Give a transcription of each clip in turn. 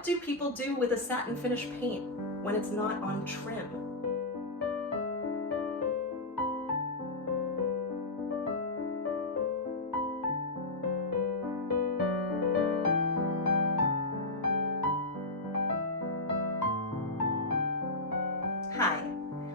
What do people do with a satin finish paint when it's not on trim? Hi,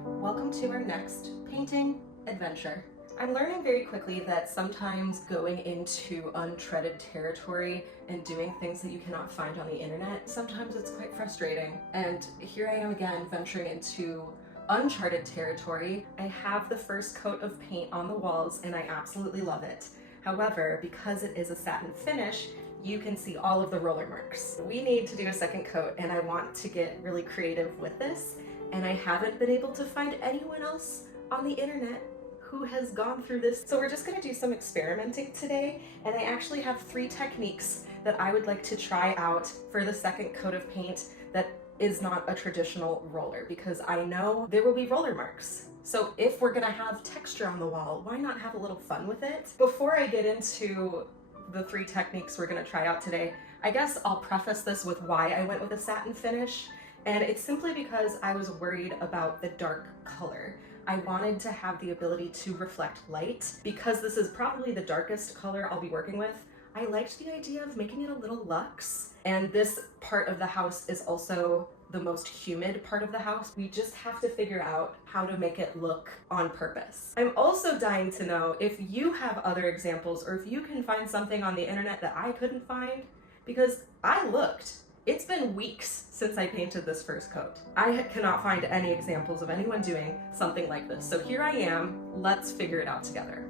welcome to our next painting adventure. I'm learning very quickly that sometimes going into untreaded territory and doing things that you cannot find on the internet, sometimes it's quite frustrating. And here I am again venturing into uncharted territory. I have the first coat of paint on the walls and I absolutely love it. However, because it is a satin finish, you can see all of the roller marks. We need to do a second coat and I want to get really creative with this, and I haven't been able to find anyone else on the internet who has gone through this. So we're just gonna do some experimenting today, and I actually have 3 techniques that I would like to try out for the second coat of paint that is not a traditional roller, because I know there will be roller marks. So if we're gonna have texture on the wall, why not have a little fun with it? Before I get into the 3 techniques we're gonna try out today, I guess I'll preface this with why I went with a satin finish, and it's simply because I was worried about the dark color. I wanted to have the ability to reflect light. Because this is probably the darkest color I'll be working with, I liked the idea of making it a little luxe. And this part of the house is also the most humid part of the house. We just have to figure out how to make it look on purpose. I'm also dying to know if you have other examples or if you can find something on the internet that I couldn't find, because I looked. It's been weeks since I painted this first coat. I cannot find any examples of anyone doing something like this. So here I am, let's figure it out together.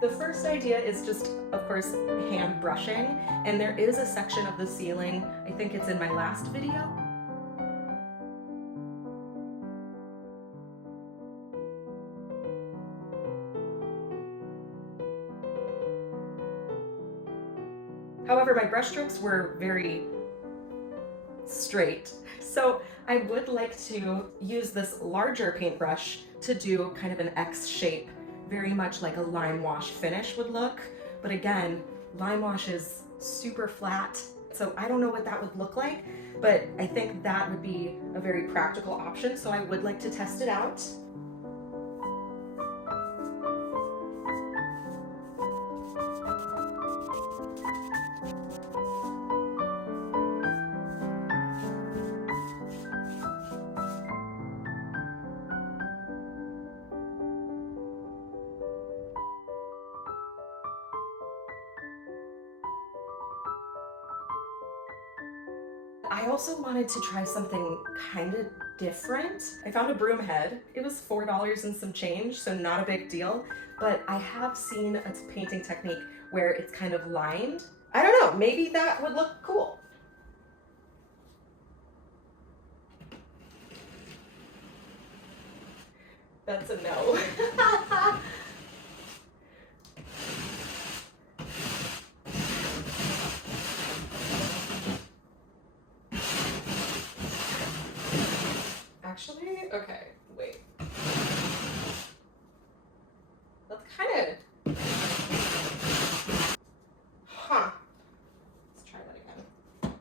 The first idea is just, of course, hand brushing, and there is a section of the ceiling, I think it's in my last video. However, my brush strokes were very straight, so I would like to use this larger paintbrush to do kind of an X shape, very much like a lime wash finish would look. But again, lime wash is super flat, so I don't know what that would look like, but I think that would be a very practical option, so I would like to test it out. I also wanted to try something kind of different. I found a broom head. It was $4 and some change, so not a big deal, but I have seen a painting technique where it's kind of lined. I don't know, maybe that would look cool. That's a no. Actually, okay, wait. That's kind of... Huh. Let's try that again.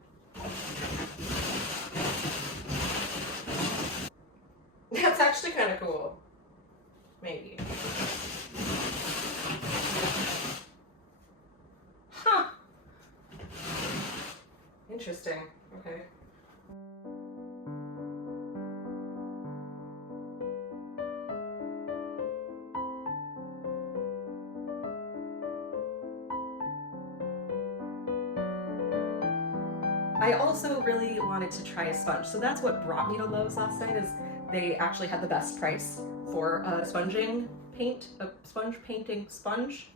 That's actually kind of cool. Maybe. Huh. Interesting. Okay. I also really wanted to try a sponge, so that's what brought me to Lowe's last night. Is they actually had the best price for a sponge painting sponge.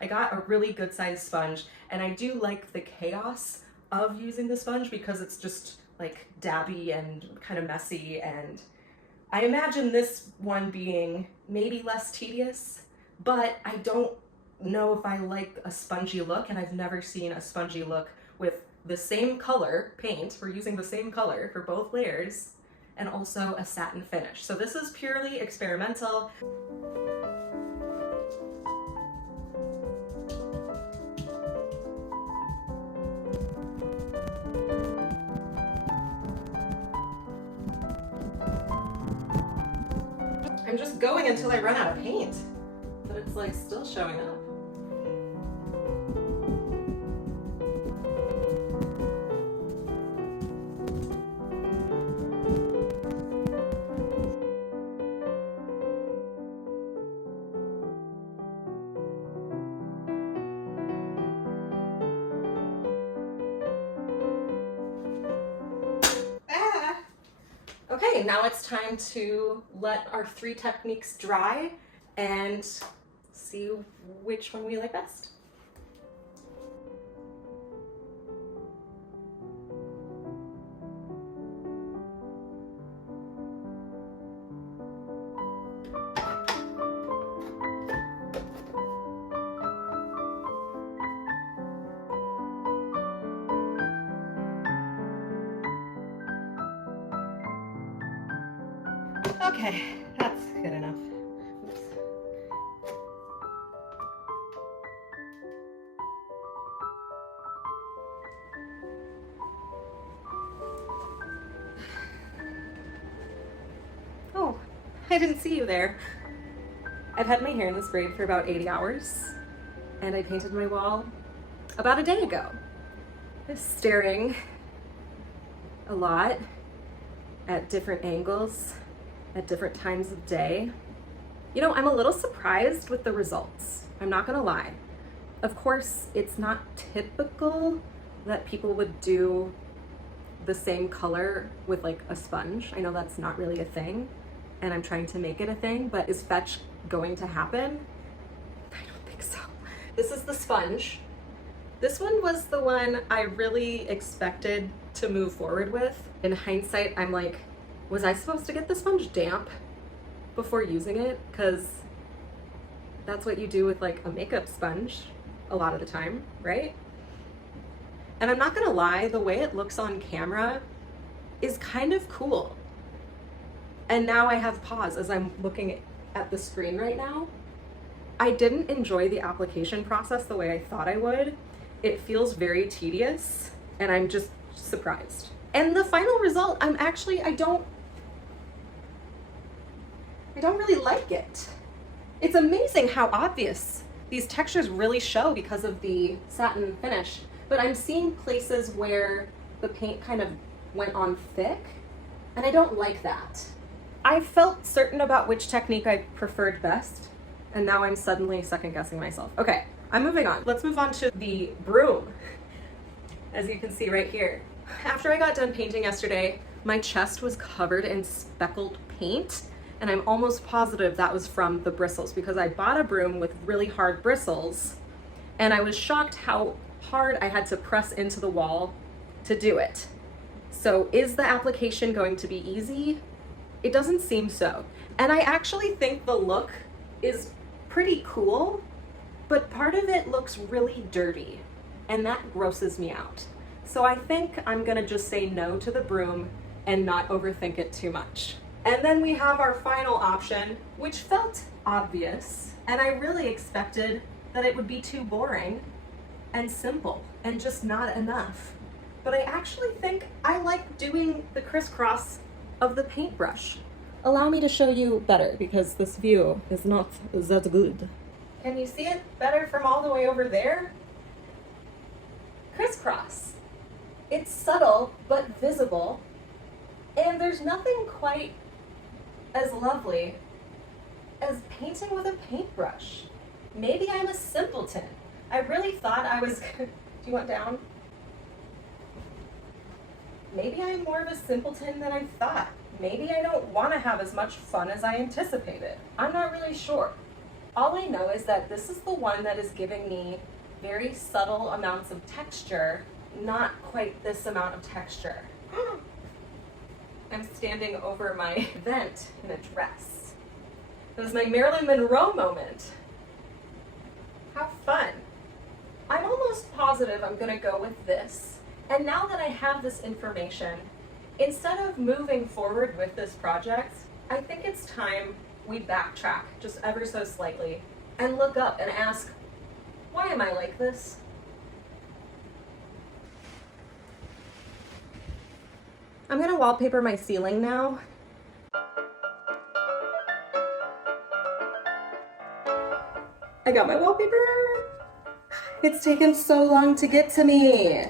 I got a really good sized sponge, and I do like the chaos of using the sponge because it's just like dabby and kind of messy, and I imagine this one being maybe less tedious, but I don't know if I like a spongy look, and I've never seen a spongy look with the same color paint. We're using the same color for both layers, and also a satin finish. So this is purely experimental. I'm just going until I run out of paint, but it's like still showing up. Okay, now it's time to let our 3 techniques dry and see which one we like best. Okay, that's good enough. Oops. Oh, I didn't see you there. I've had my hair in this braid for about 80 hours, and I painted my wall about a day ago. I was staring a lot at different angles at different times of day. You know, I'm a little surprised with the results. I'm not gonna lie. Of course, it's not typical that people would do the same color with like a sponge. I know that's not really a thing, and I'm trying to make it a thing, but is fetch going to happen? I don't think so. This is the sponge. This one was the one I really expected to move forward with. In hindsight, I'm like, was I supposed to get the sponge damp before using it? Because that's what you do with like a makeup sponge a lot of the time, right? And I'm not gonna lie, the way it looks on camera is kind of cool. And now I have pause as I'm looking at the screen right now. I didn't enjoy the application process the way I thought I would. It feels very tedious, and I'm just surprised. And the final result, I don't really like it. It's amazing how obvious these textures really show because of the satin finish, but I'm seeing places where the paint kind of went on thick, and I don't like that. I felt certain about which technique I preferred best, and now I'm suddenly second guessing myself. Okay, I'm moving on. Let's move on to the broom, as you can see right here. After I got done painting yesterday, my chest was covered in speckled paint, and I'm almost positive that was from the bristles because I bought a broom with really hard bristles, and I was shocked how hard I had to press into the wall to do it. So is the application going to be easy? It doesn't seem so. And I actually think the look is pretty cool, but part of it looks really dirty, and that grosses me out. So I think I'm gonna just say no to the broom and not overthink it too much. And then we have our final option, which felt obvious, and I really expected that it would be too boring and simple and just not enough. But I actually think I like doing the crisscross of the paintbrush. Allow me to show you better because this view is not that good. Can you see it better from all the way over there? Crisscross. It's subtle but visible, and there's nothing quite as lovely as painting with a paintbrush. Maybe I'm a simpleton. I really thought I was, do you want down? Maybe I'm more of a simpleton than I thought. Maybe I don't want to have as much fun as I anticipated. I'm not really sure. All I know is that this is the one that is giving me very subtle amounts of texture, not quite this amount of texture. I'm standing over my vent in a dress. It was my Marilyn Monroe moment. How fun. I'm almost positive I'm gonna go with this. And now that I have this information, instead of moving forward with this project, I think it's time we backtrack just ever so slightly and look up and ask, why am I like this? I'm gonna wallpaper my ceiling now. I got my wallpaper. It's taken so long to get to me.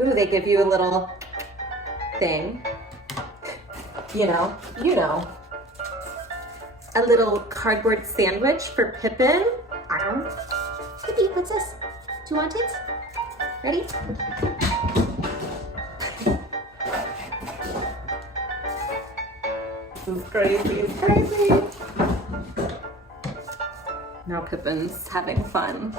Ooh, they give you a little thing. You know. A little cardboard sandwich for Pippin. Pippi, what's this? Do you want it? Ready? This is crazy, it's crazy. Now Pippin's having fun.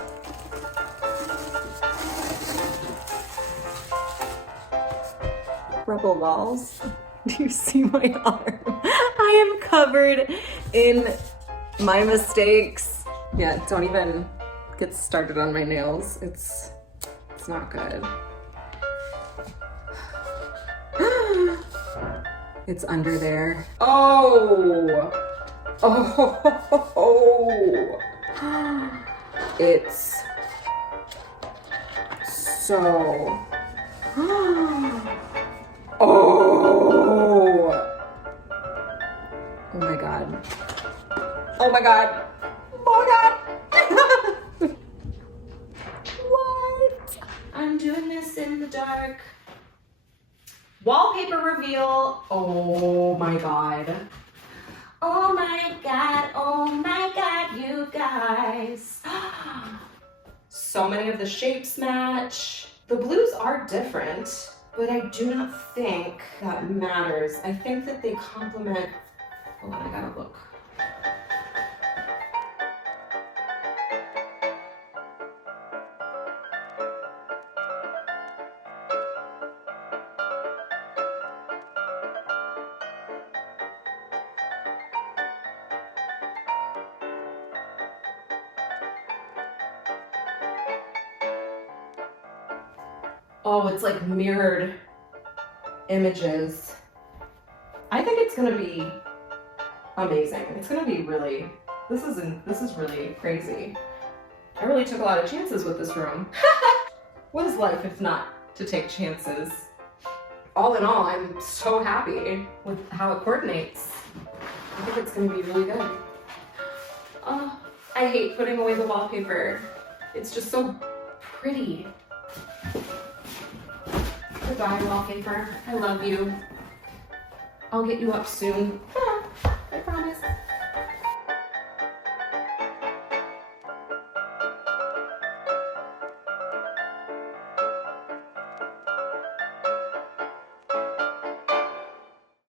Rubble walls. Do you see my arm? I am covered in my mistakes. Yeah, don't even get started on my nails. It's not good. It's under there. Oh! It's so... Oh my god. Oh my god. Oh my god. What? I'm doing this in the dark. Wallpaper reveal. Oh my god. Oh my god. Oh my god, you guys. So many of the shapes match. The blues are different, but I do not think that matters. I think that they complement. Hold on, I gotta look. Oh, it's like mirrored images. I think it's gonna be amazing. It's gonna be really, this is really crazy. I really took a lot of chances with this room. What is life if not to take chances? All in all, I'm so happy with how it coordinates. I think it's gonna be really good. Oh, I hate putting away the wallpaper. It's just so pretty. Goodbye, wallpaper. I love you. I'll get you up soon. I promise.